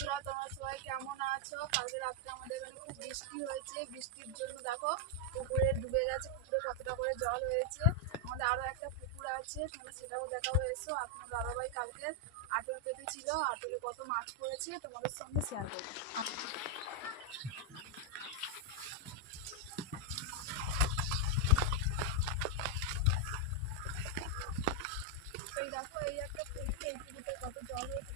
বন্ধুরা, তোমরা সবাই কেমন আছো? কালকে রাত্রে আমাদের এখানে খুব বৃষ্টি হয়েছে। বৃষ্টির জন্য দেখো পুকুরে ডুবে গেছে। পুকুরে কতটা করে জল হয়েছে। আমাদের আরো একটা পুকুর আছে, তোমরা সেটাও দেখা হয়েছে। আপনার দাদাভাই কালকে আটল পেতেছিল, আটলে কত মাছ পড়েছে তোমাদের সঙ্গে শেয়ার করবো। এই দেখো, এই একটা পুকুর, এই পুকুরটা কত জল হয়েছে